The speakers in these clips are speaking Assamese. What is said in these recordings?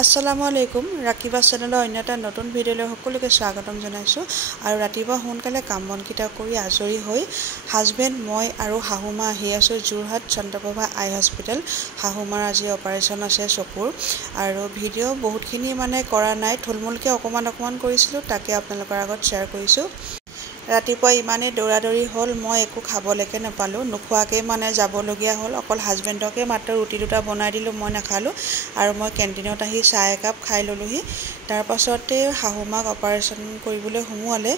আসসালামু আলাইকুম ৰাকিবা চেনেলৰ অন্য এটা নতুন ভিডিঅ'লৈ সকলোকে স্বাগতম জনাইছোঁ আৰু ৰাতিপুৱা সোনকালে কাম বনকিটা কৰি আজৰি হৈ হাজবেণ্ড মই আৰু শাহুমা আহি আছোঁ যোৰহাট চন্দ্ৰপ্ৰভা আই হস্পিটেল শাহুমাৰ আজি অপাৰেশ্যন আছে চকুৰ আৰু ভিডিঅ' বহুতখিনি কৰা নাই থুলমূলকৈ অকমান কৰিছিলোঁ তাকে আপোনালোকৰ আগত শ্বেয়াৰ কৰিছোঁ ৰাতিপুৱা ইমানে দৌৰাদৌৰি হ'ল মই একো খাবলৈকে নাপালোঁ নোখোৱাকৈ যাবলগীয়া হ'ল অকল হাজবেণ্ডকে মাত্ৰ ৰুটি দুটা বনাই দিলোঁ মই নাখালোঁ আৰু মই কেণ্টিনত আহি চাহ একাপ খাই ল'লোহি তাৰ পাছতে শাহুমাক অপাৰেশ্যন কৰিবলৈ সোমোৱালে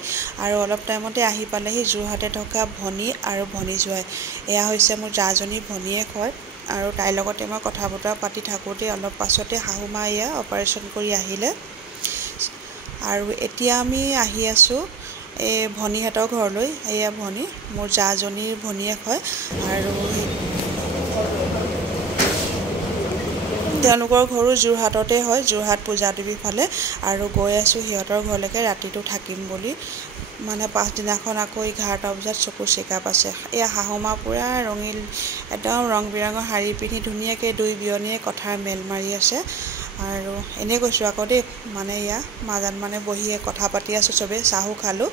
আৰু অলপ টাইমতে আহি পালেহি যোৰহাটে থকা ভনী আৰু ভনী জোৱাই এয়া হৈছে মোৰ জাজনী ভনীয়েক হয় আৰু তাইৰ লগতে মই কথা বতৰা পাতি থাকোঁতে অলপ পাছতে শাহুমা এয়া অপাৰেশ্যন কৰি আহিলে আৰু এতিয়া আমি আহি আছোঁ এই ভনীহঁতৰ ঘৰলৈ এয়া ভনী মোৰ জাজনীৰ ভনীয়েক হয় আৰু তেওঁলোকৰ ঘৰো যোৰহাটতে হয় যোৰহাট পূজাদেৱী ফালে আৰু গৈ আছোঁ সিহঁতৰ ঘৰলৈকে ৰাতিটো থাকিম বুলি পাছদিনাখন আকৌ 11টা বজাত চকু চেকআপ আছে এয়া শাহুমা পুৰা ৰঙিল একদম ৰং বিৰঙৰ শাৰী পিন্ধি ধুনীয়াকৈ দুই বিয়নীয়ে কথাৰ মেল মাৰি আছে আৰু এনে কৈছোঁ আকৌ দেই ইয়া মাজান বহিয়ে কথা পাতি আছোঁ চবেই চাহো খালোঁ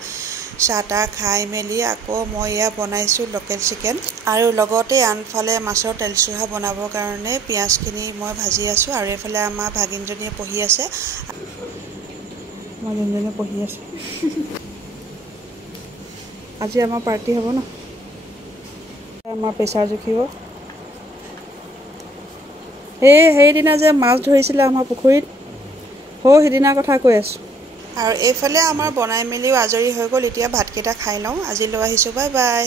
চাহ তাহ খাই মেলি আকৌ মই এয়া বনাইছোঁ লোকেল চিকেন আৰু লগতে আনফালে মাছৰ তেলচুহা বনাবৰ কাৰণে পিঁয়াজখিনি মই ভাজি আছোঁ আৰু এইফালে আমাৰ ভাগিনজনীয়ে পঢ়ি আছে আজি আমাৰ পাৰ্টি হ'ব ন আমাৰ প্ৰেছাৰ জুখিব সেইদিনা যে মাছ ধৰিছিলে আমাৰ পুখুৰীত সেইদিনাৰ কথা কৈ আছোঁ আৰু এইফালে আমাৰ বনাই মেলিও আজৰি হৈ গ'ল এতিয়া ভাতকেইটা খাই লওঁ আজিলৈ আহিছোঁ বাই বাই